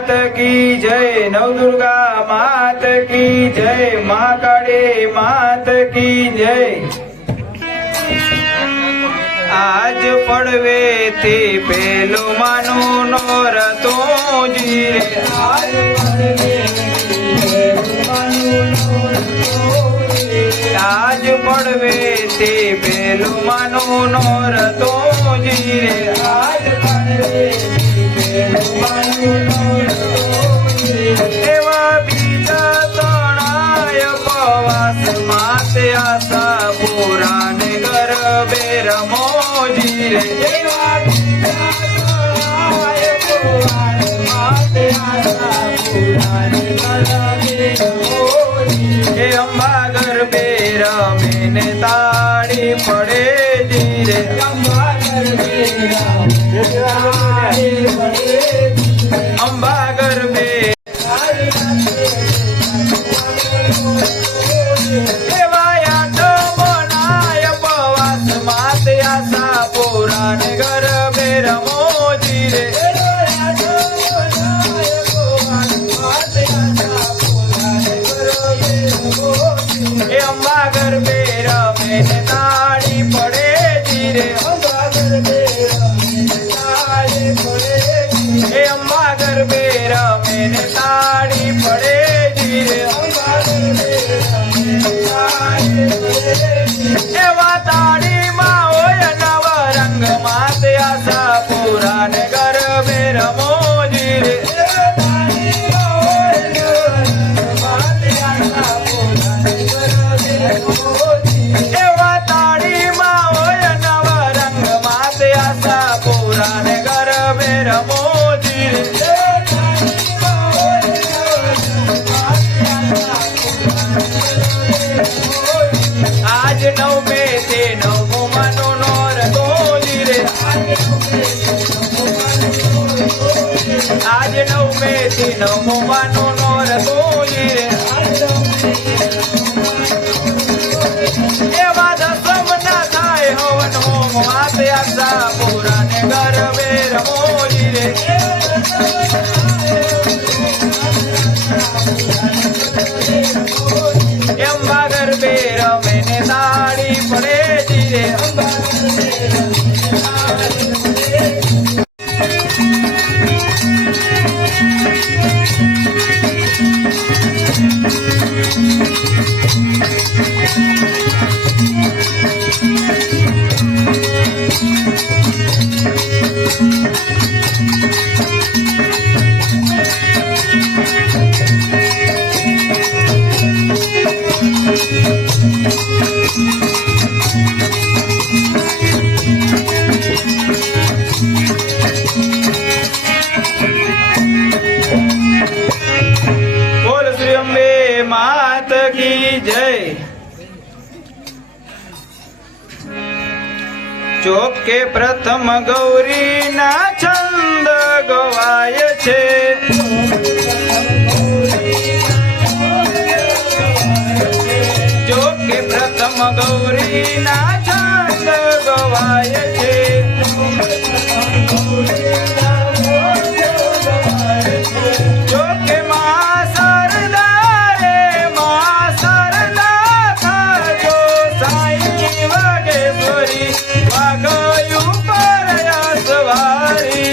मात की जय, नवदुर्गा मात की जय, महाकाली मात की जय। आज पड़वे थी पेलो मानो नोरतो जी रे, आज पड़वे थी पेलो मानो नोरतो जी रे, आज पड़वे एवा बीजा तणाय पवास माते आशा पुराण गरबे रमोजी रे, एवा बीजा तणाय पवास माते आशा पुराण गरबे रमोजी रे, अंबा गरबे रमे ने ताड़ी पड़े जी रे, अंबा गरबे रमे अंबा गरबे एवाया तो बनाय पवास माते आशा पुराण गरबे रमोजी रे, अंबा गरबे रमे ने ताड़ी पड़े जी रे, अंबा गरबे अंबा गरबे रमे ने ताड़ी पड़े जी रे, एवा ताड़ी मां होय नव रंग माते आशा पुराण गरबे रमोजी रे, एवा ताड़ी मां होय नव रंग माते आशा पुराण गरबे रमोजी रे, आज नव में ते नव मनो नोर जी रे, आज नव में ते नव मनो नोर जी रे, एवा दसम ना थाय हवन होम माते आशा पुराण गरबे रमोजी रे, अंबा गरबे रमे ने ताड़ी पड़े जी रे, बोल श्री अम्बे मात की जय। ચોકે પ્રથમ ગૌરીના છંદ ગવાય છે, ચોકે પ્રથમ ગૌરીના છંદ ગવાય છે, ચોકે માં સરદા રે માં સરદા ખાજો સાઈ વાગેશ્વરી વાગયું પરયા સવારી,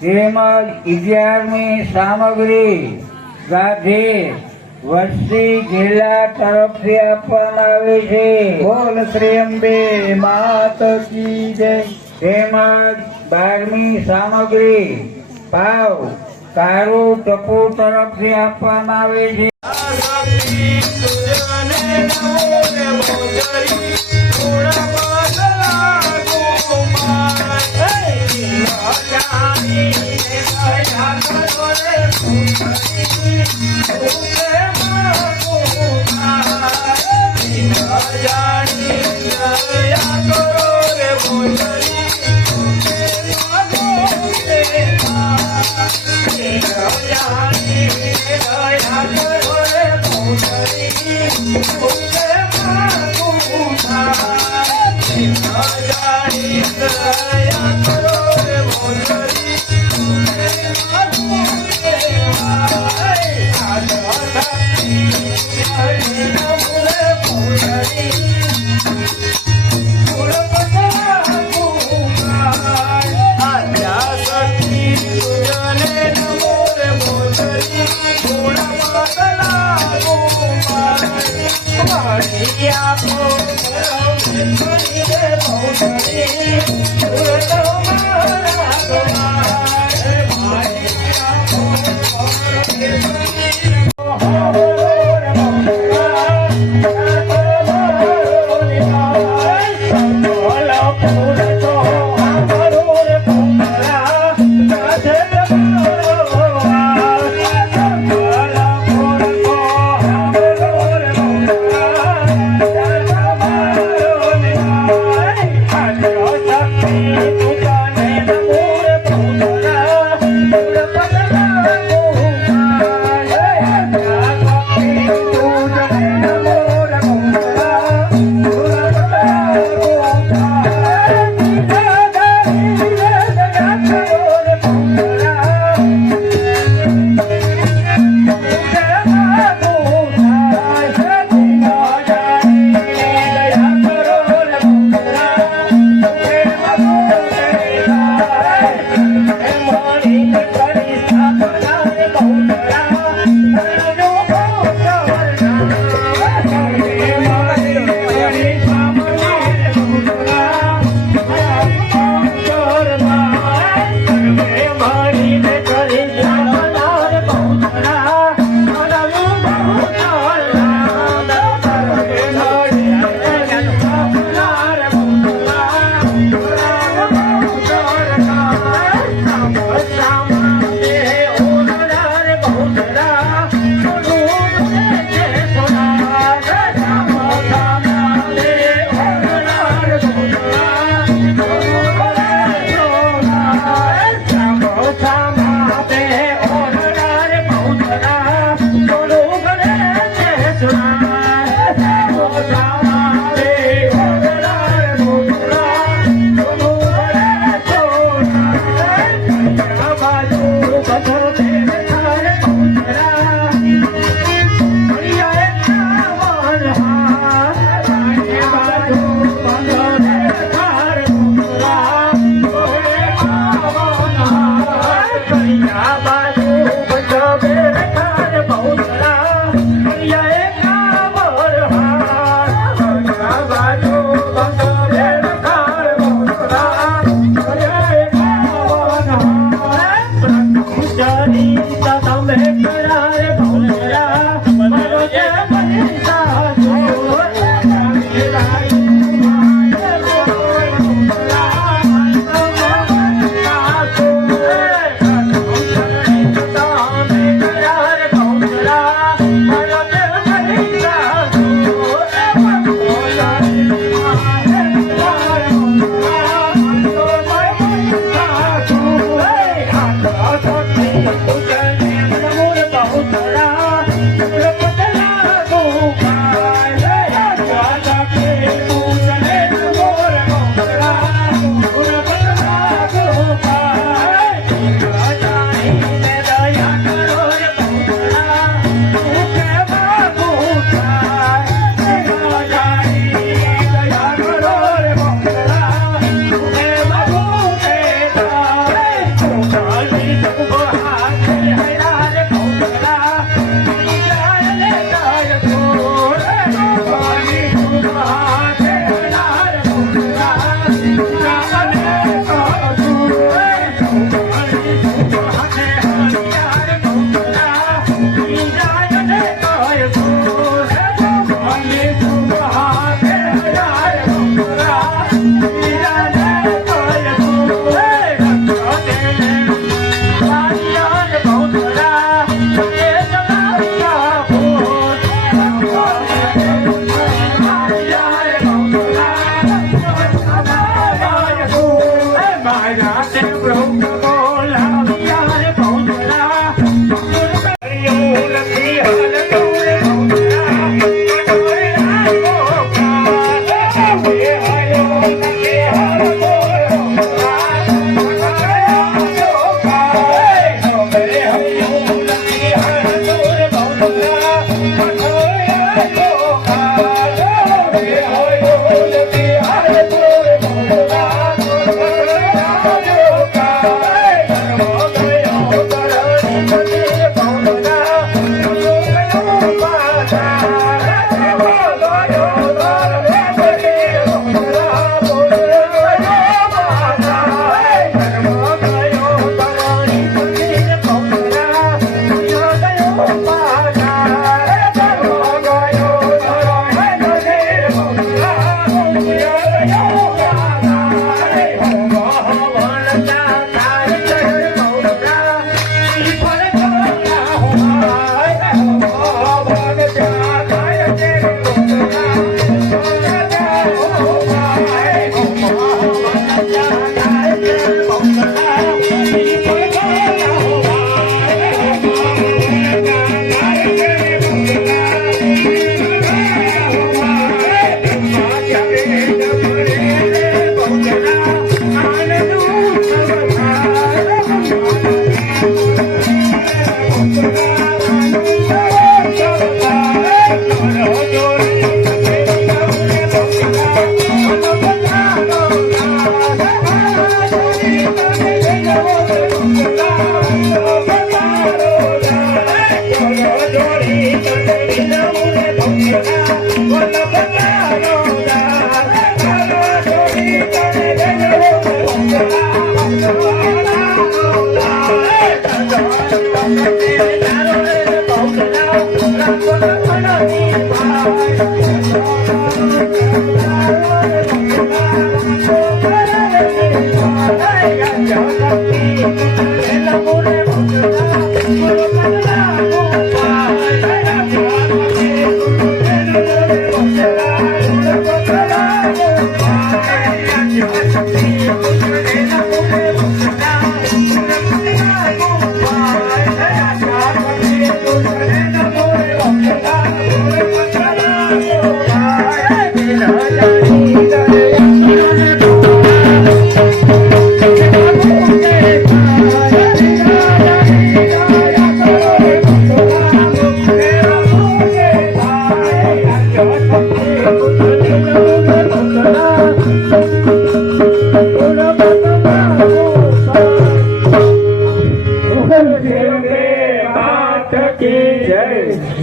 તેમજ 11મી સામગ્રી ગાંધી વસ્તી જિલ્લા તરફથી આપવામાં આવે છે। બોલ શ્રી અંબે માત કી જય। તેમજ 12મી સામગ્રી પાવ કારુ ટપુ તરફથી આપવામાં આવે છે। જાણી દયા કરો રે મોલરી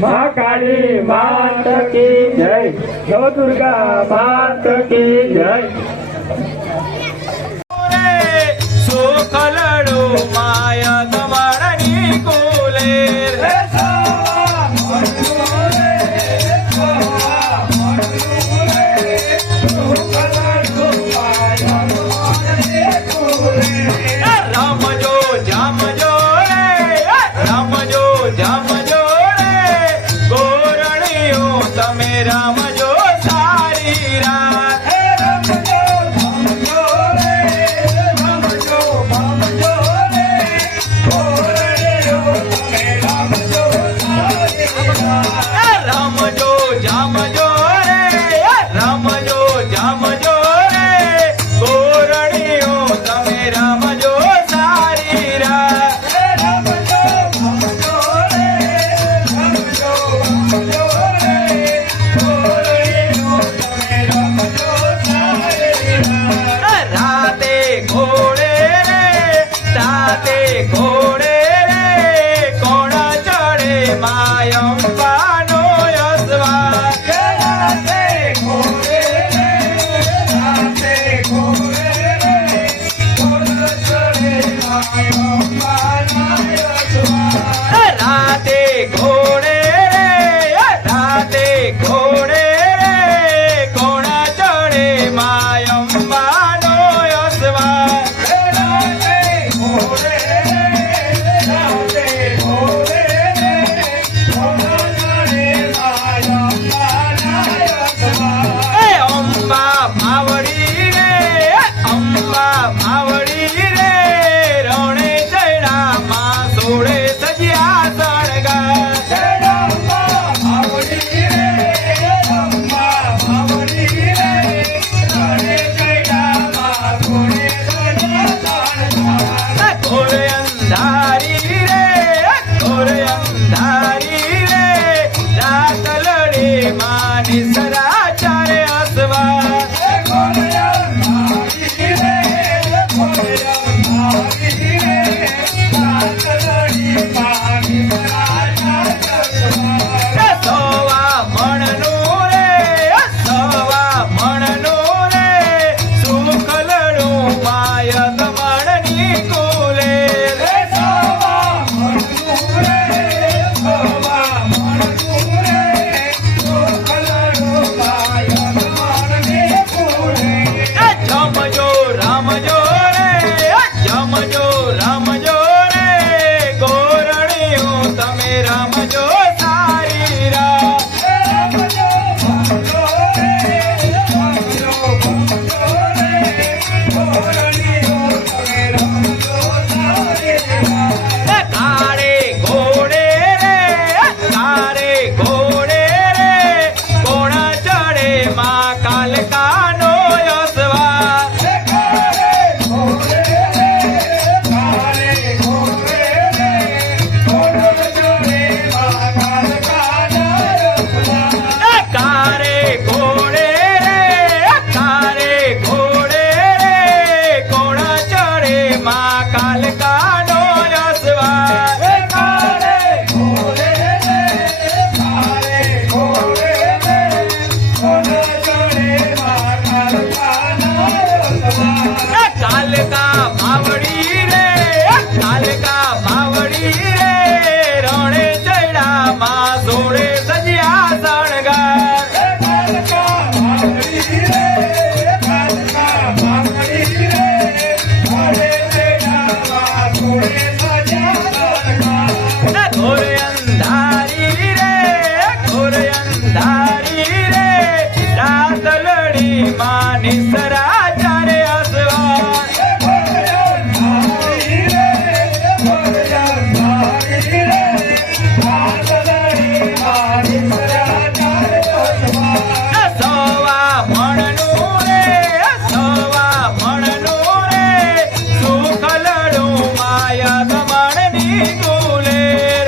महाकाली मात की जय, नव दुर्गा मात की जय। सुखलडू माया दमणी कुले रामजो जामजो रे रामजो जामजो रे गोरणियो तमे रामजो सारी रात रामजो जामजो रे रामजो जामजो रे गोरणियो तमे रामजो सारी रात राते घोड़े रे राते घोड़े रे कोणा चढ़े मायंबानो यशवा राते घोड़े रे कोणा चढ़े मायंबानो यशवा अंबा भावड़ी रे रणे चढ़ा मां सोड़े सजिया सड़गा घोर अंधारी रे रात लड़े मानी सराचार असवा सवा मणनु रे सुख लड़ू माया दमणी कुले जमजो रामजो रे गोरणियो तमे रामजो सारी रात कारे घोड़े रे कोणा चढ़े मां कालकानो यशवा कारे घोड़े रे कोणा चढ़े मां कालकानो यशवा રાતલડી માની સરા ચારે અસવાર સવા મણનું રે સુખલડું માયા ગમણની ગુલેર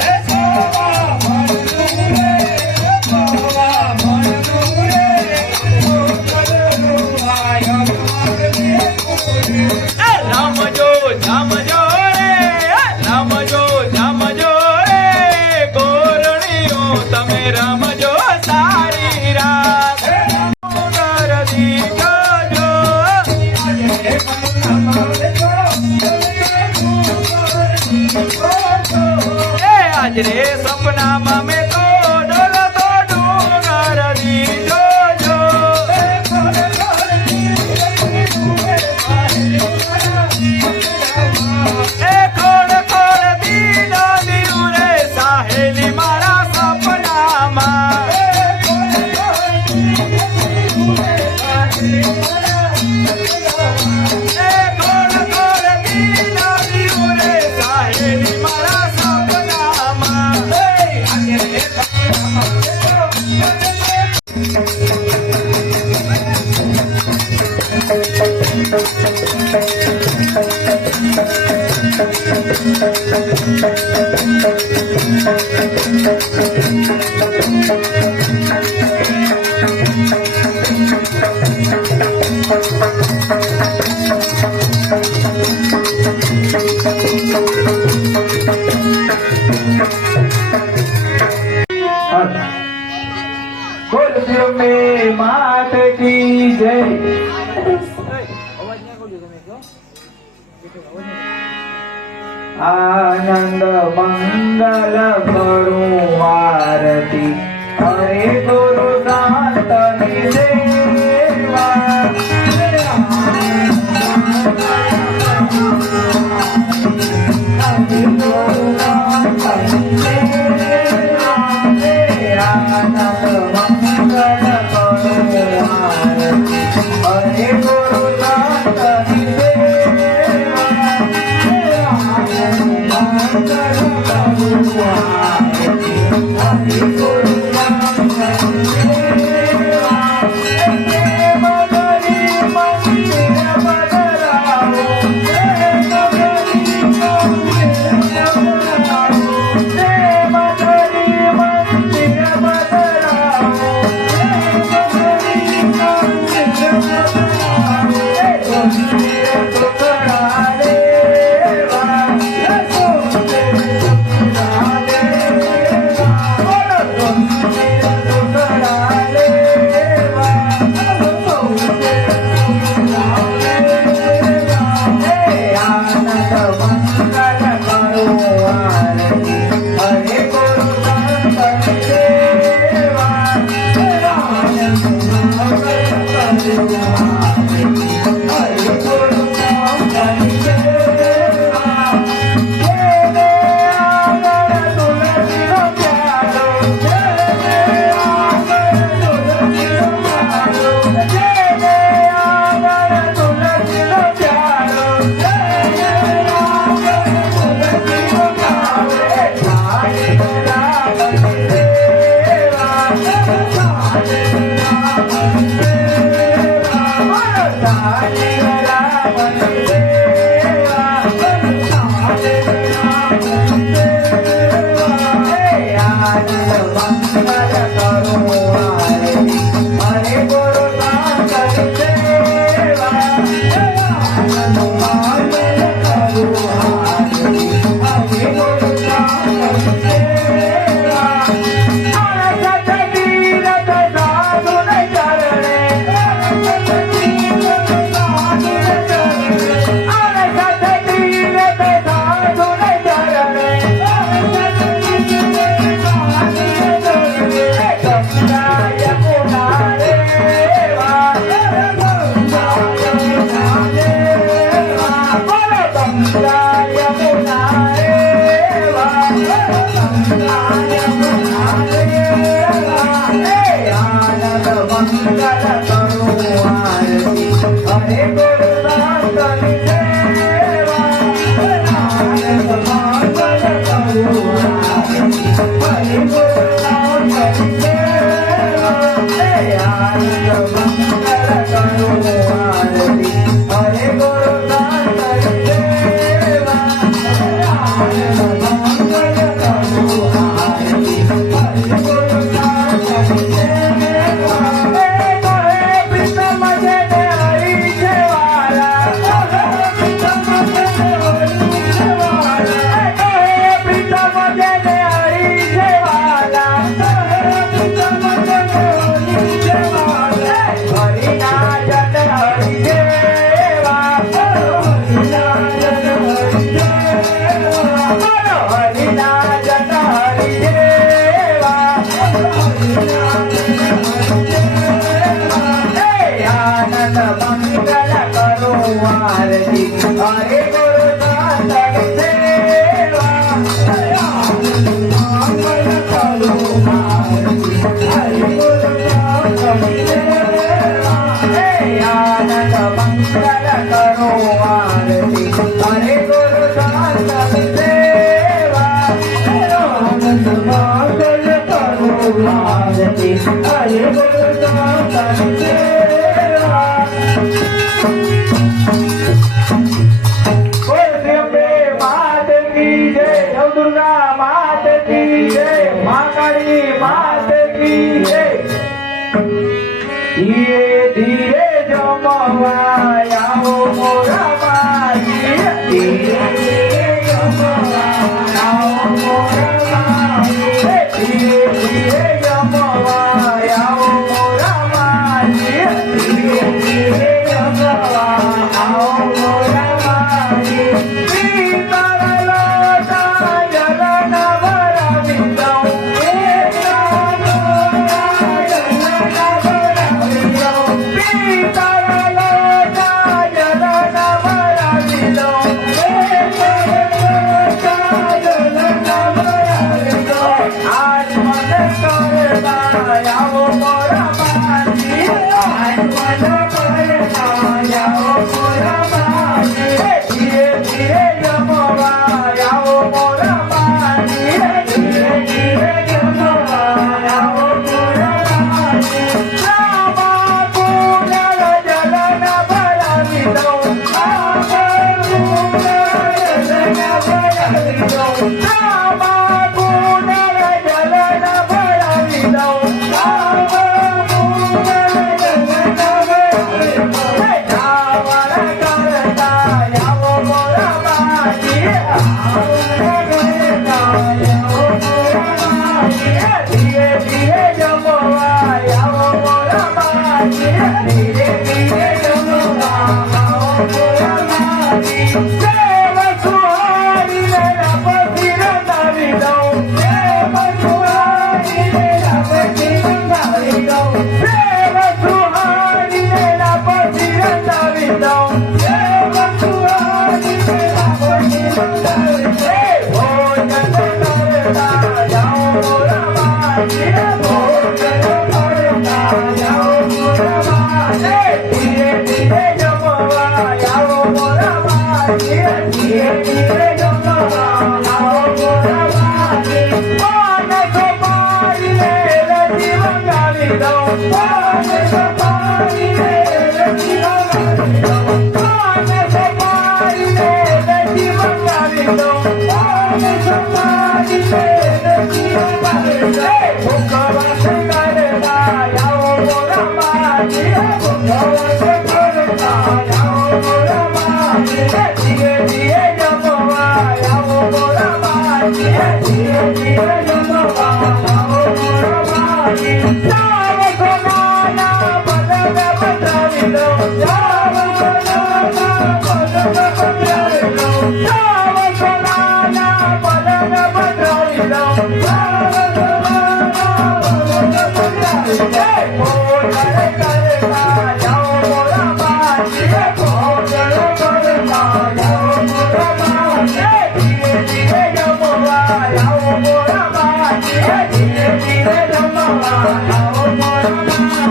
રમજો જમજો રે ગોરણીઓ તમે રમજો સારી રાત ગરદી જોજો આજ રે સપનામાં મેં તો ડોલતો ડુંગરદી જોજો ખોડ ખોડ દીનો દીવું રે સાહેલી મારા સપનામાં ખોડ ખોડ દીનો દીવું રે સાહેલી મારા સપનામાં બોલ મેં માત કી જય આનંદ મંગલ કરું આરતી હરે ગુરુ શાંતની દેવા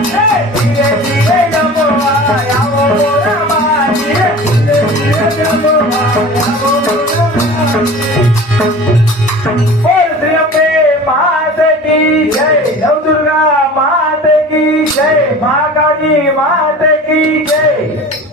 Hey! जय नवदुर्गा माते की जय महाकाली माते की जय